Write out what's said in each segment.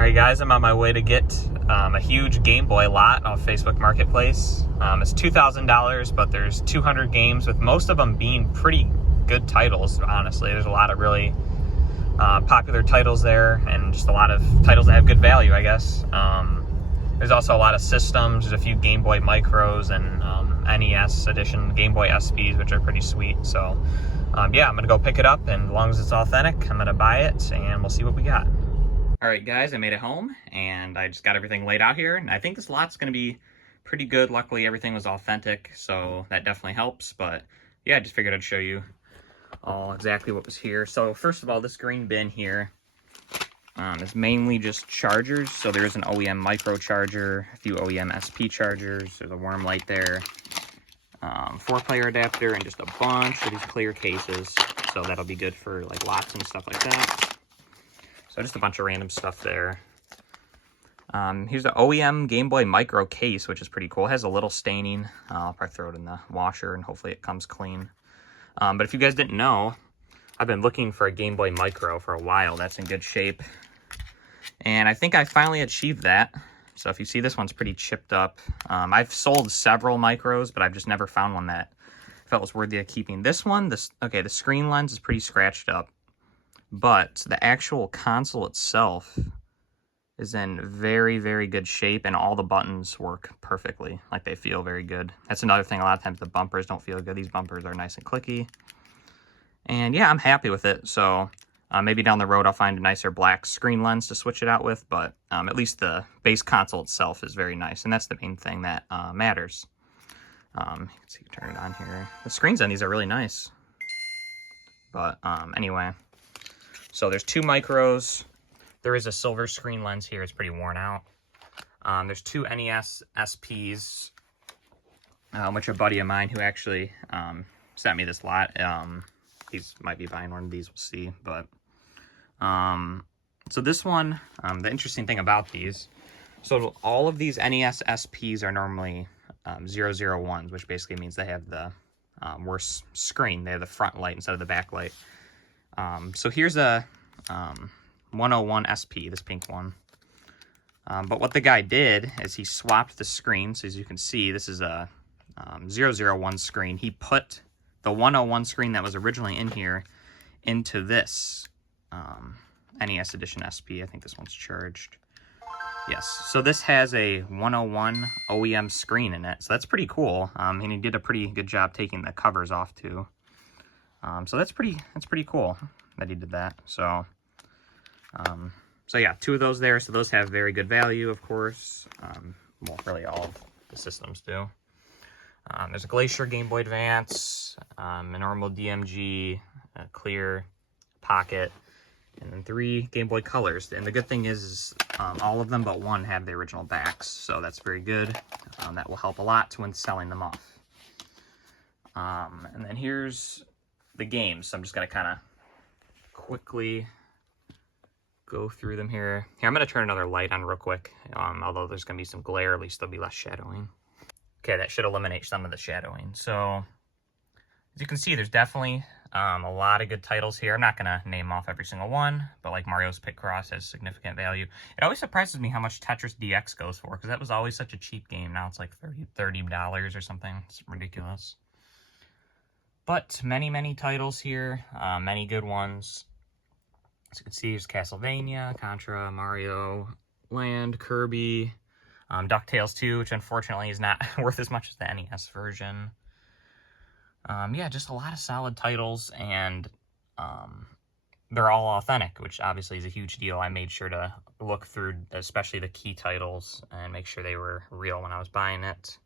Alright guys, I'm on my way to get a huge Game Boy lot off Facebook Marketplace. It's $2,000, but there's 200 games, with most of them being pretty good titles, honestly. There's a lot of really popular titles there, and just a lot of titles that have good value, I guess. There's also a lot of systems. There's a few Game Boy Micros and NES edition Game Boy SPs, which are pretty sweet. So yeah, I'm gonna go pick it up, and as long as it's authentic, I'm gonna buy it, and we'll see what we got. Alright guys, I made it home, and I just got everything laid out here, and I think this lot's going to be pretty good. Luckily, everything was authentic, so that definitely helps. But yeah, I just figured I'd show you all exactly what was here. So first of all, this green bin here is mainly just chargers. So there's an OEM micro charger, a few OEM SP chargers, there's a worm light there, 4-player adapter, and just a bunch of these clear cases. So that'll be good for like lots and stuff like that. So just a bunch of random stuff there. Here's the OEM Game Boy Micro case, which is pretty cool. It has a little staining. I'll probably throw it in the washer and hopefully it comes clean. But if you guys didn't know, I've been looking for a Game Boy Micro for a while that's in good shape. And I think I finally achieved that. So if you see, this one's pretty chipped up. I've sold several Micros, but I've just never found one that I felt was worthy of keeping. This one, the screen lens is pretty scratched up. But the actual console itself is in very, very good shape, and all the buttons work perfectly. Like, they feel very good. That's another thing. A lot of times the bumpers don't feel good. These bumpers are nice and clicky. And yeah, I'm happy with it. So maybe down the road I'll find a nicer black screen lens to switch it out with. But at least the base console itself is very nice. And that's the main thing that matters. You can see, turn it on here. The screens on these are really nice. But anyway. So there's 2 Micros. There is a silver screen lens here. It's pretty worn out. There's 2 NES SPs, which a buddy of mine who actually sent me this lot. He might be buying one of these. We'll see. But so this one, the interesting thing about these, so all of these NES SPs are normally 001s, which basically means they have the worse screen. They have the front light instead of the back light. So here's a 101 SP, this pink one. But what the guy did is he swapped the screen. So as you can see, this is a 001 screen. He put the 101 screen that was originally in here into this NES Edition SP. I think this one's charged. Yes, so this has a 101 OEM screen in it. So that's pretty cool. And he did a pretty good job taking the covers off too. So that's pretty cool that he did that. So yeah, 2 of those there. So those have very good value, of course. Well, really all of the systems do. There's a Glacier Game Boy Advance, a normal DMG, a clear Pocket, and then 3 Game Boy Colors. And the good thing is all of them but one have the original backs. So that's very good. That will help a lot when selling them off. And then here's the games. So I'm just going to kind of quickly go through them here. Here, I'm going to turn another light on real quick. Although there's going to be some glare, at least there'll be less shadowing. Okay, that should eliminate some of the shadowing. So as you can see, there's definitely a lot of good titles here. I'm not going to name off every single one, but like Mario's Picross has significant value. It always surprises me how much Tetris DX goes for, because that was always such a cheap game. Now it's like $30 or something. It's ridiculous. But many titles here, many good ones. As you can see, there's Castlevania, Contra, Mario Land, Kirby, DuckTales 2, which unfortunately is not worth as much as the NES version. Yeah, just a lot of solid titles, and they're all authentic, which obviously is a huge deal. I made sure to look through especially the key titles and make sure they were real when I was buying it.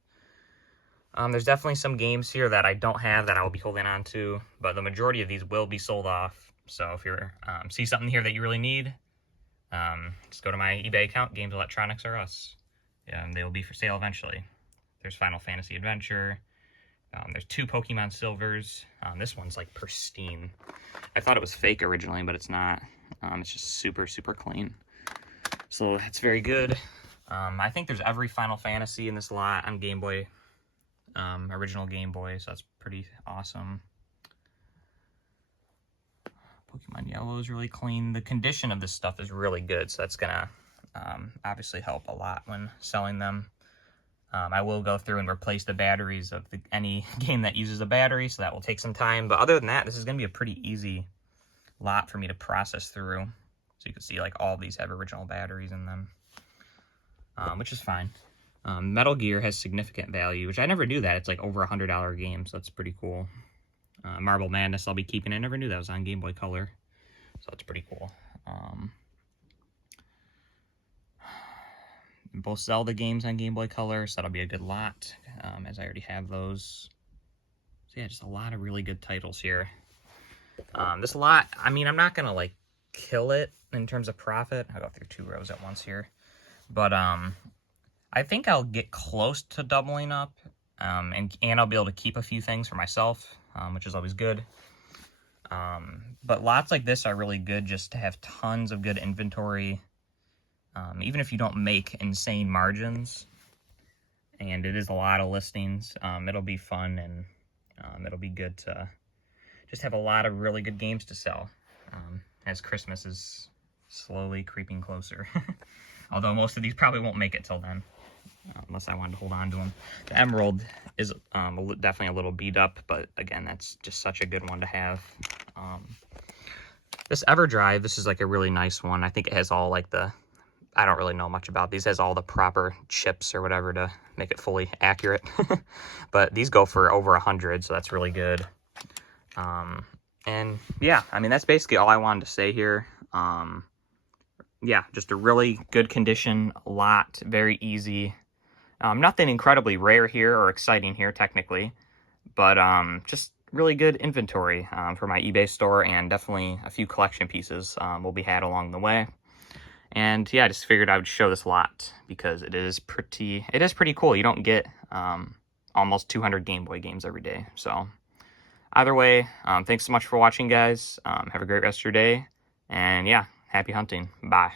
There's definitely some games here that I don't have that I will be holding on to, but the majority of these will be sold off. So if you see something here that you really need, just go to my eBay account, Games Electronics or Us. They will be for sale eventually. There's Final Fantasy Adventure. There's 2 Pokemon Silvers. This one's like pristine. I thought it was fake originally, but it's not. It's just super clean. So it's very good. I think there's every Final Fantasy in this lot on Game Boy. Original Game Boy, so that's pretty awesome. Pokemon Yellow is really clean. The condition of this stuff is really good, so that's gonna obviously help a lot when selling them. I will go through and replace the batteries of any game that uses a battery, so that will take some time. But other than that, this is going to be a pretty easy lot for me to process through. So you can see like all these have original batteries in them, which is fine. Metal Gear has significant value, which I never knew that. It's like over $100 game, so that's pretty cool. Marble Madness I'll be keeping. I never knew that was on Game Boy Color, so that's pretty cool. Both Zelda games on Game Boy Color, so that'll be a good lot, as I already have those. So yeah, just a lot of really good titles here. This lot, I mean, I'm not gonna like kill it in terms of profit. I'll go through 2 rows at once here, but I think I'll get close to doubling up, and I'll be able to keep a few things for myself, which is always good. But lots like this are really good just to have tons of good inventory. Even if you don't make insane margins, and it is a lot of listings, it'll be fun, and it'll be good to just have a lot of really good games to sell, as Christmas is slowly creeping closer. Although most of these probably won't make it till then, unless I wanted to hold on to them. The Emerald is definitely a little beat up, but again, that's just such a good one to have. This EverDrive, this is like a really nice one. I think it has all like I don't really know much about these. It has all the proper chips or whatever to make it fully accurate. But these go for over 100, so that's really good. And yeah, I mean, that's basically all I wanted to say here. Yeah, just a really good condition lot, very easy. Nothing incredibly rare here or exciting here technically, but just really good inventory for my eBay store, and definitely a few collection pieces will be had along the way. And yeah, I just figured I would show this lot because it is pretty cool. You don't get almost 200 Game Boy games every day. So either way, thanks so much for watching, guys. Have a great rest of your day. And yeah, happy hunting. Bye.